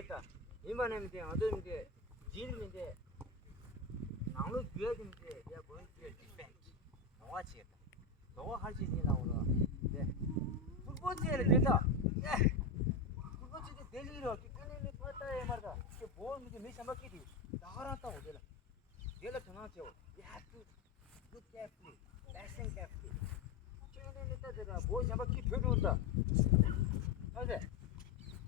됐다. 이만하면 돼. 얻으면 돼. 지르면 돼. 나무를 줘야 되는데 내가 뭔 줘야 돼. 너가 지겠다. 너가 할 수 있니 나오나. 네. 풀포지를 된다. 네. 풀포지를 내리러 기꺼내는 파다에 말다. 이게 뭘 이제 몇 삼바퀴디 나가라다고 되나. 얘가 전화 줘. 야, 그 look carefully. Listen carefully. 최근에 있다더라. 뭐 삼바퀴 별로온다. 하자.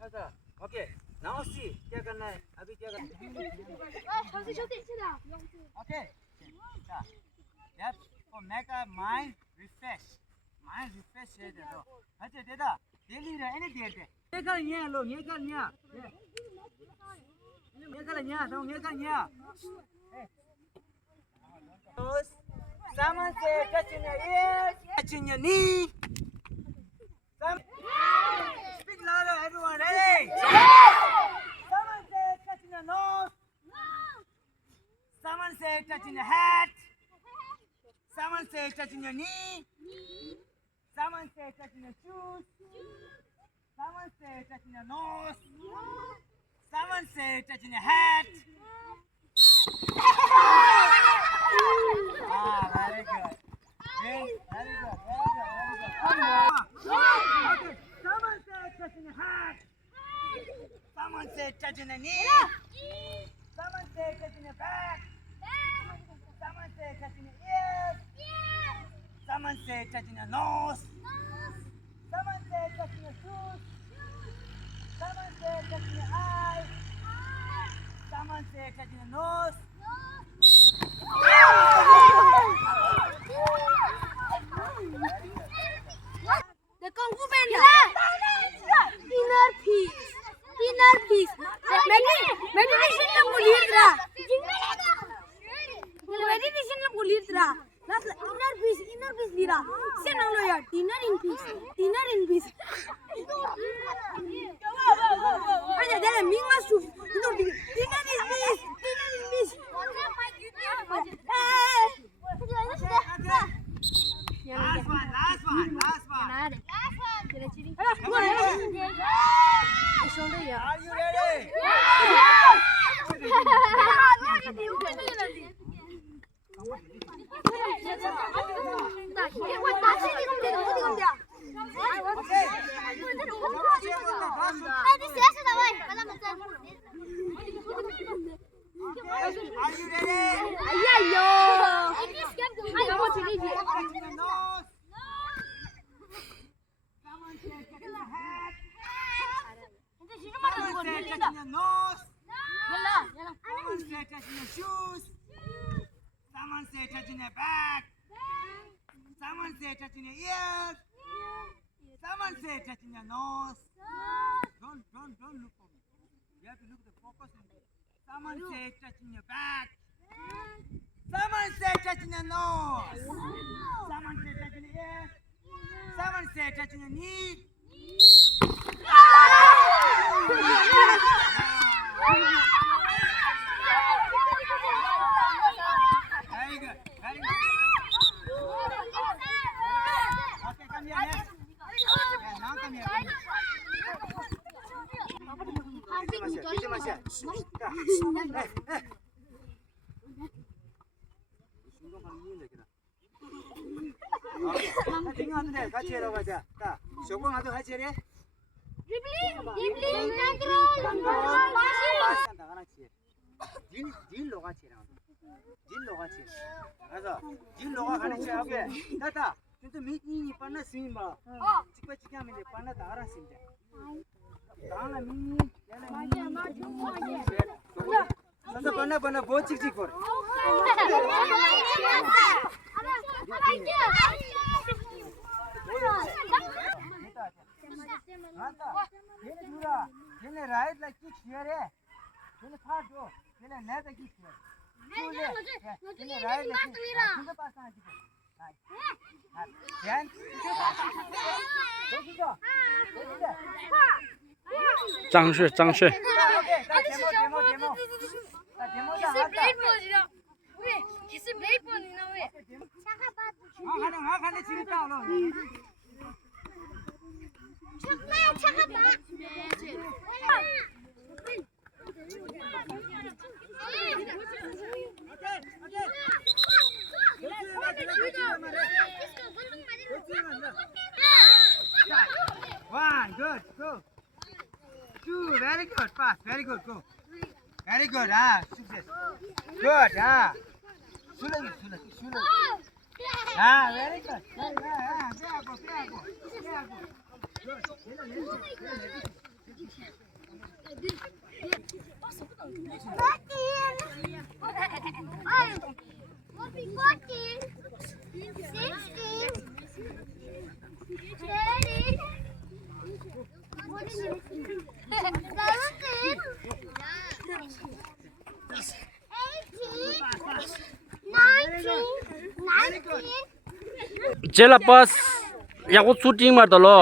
하자. Okay now see क्या करना है अभी क्या करना है छोटे चला ओके यार वो मैं का माइंड रिफ्रेश है दे दो अच्छा दे दा डेली रे एनी दे दे ये कर न्या लो ये कर न्या तो ये कर न्या someone say touch in your ears touch in your knee speak louder everyone ready someone say touch in your nose someone say touch in your hat someone say touch in your knee someone say touch in your shoes someone say touch in your nose someone say touch in your hat very good very good okay someone say touch in your hat someone say touch in the knee someone say touch in your back someone say touch in your ears someone say touch in your nose someone say touch in your shoes someone say touch in your eyes someone say touch in your nose The Kung Fu Panda. Inner peace. Meditation la mulirra. Meditation la mulirra. That's inner peace lira. Say no ya. Dinner in peace. Aja dale minga su. Dinner in peace. last one Are you ready Are you ready? Someone say touch in your hat. Someone say touch in your nose. Someone say touch in your shoes. Someone say touch in your back. Someone say touch in your ears. Someone say touch in your nose. Don't look for me. You have to look at the focus on me. Someone say touch in your back. Someone say touch in your nose. Someone say touch in your ears. Someone say touch in your knee. Very good. Okay, come here next. Yeah, now come here. Get Masya. 오케이. 같이 해라고 하자. 자, 쇼공아도 같이 해. Dibli, 딜로 같이 해라. 딜로 같이. 그래서 딜로가 같이 하게. 다다. 진짜 미니 빠나 스미마. 찍고 하면 이제 빠나 다 알아 진짜. 다나 미니. 맞아. 빠나 뭐 찍찍 거려. 얘네 누라 얘네 라이트 like kick here 얘네 파 줘 얘네 left like kick here 얘네 라이트 like kick 진짜 빠싸 지금 얀 여기서 장실 오케이 자 데모 자 Kiss blade bonina we. 하는 지금 따로 잠깐만. One, good, go. Two, very good, fast, very good, go. Very good, success. Good, Sulagi. Very good. चला बस याको shooting ಮಾಡ್ತಲೋ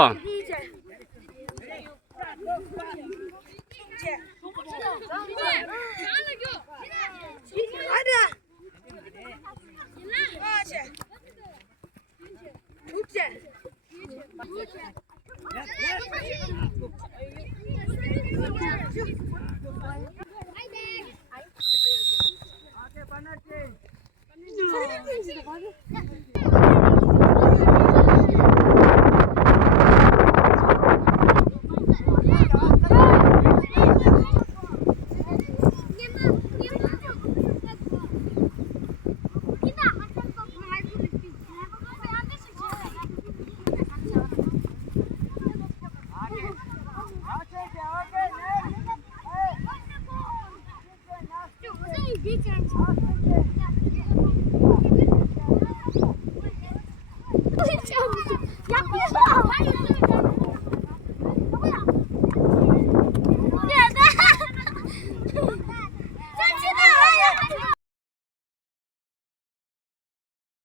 Ya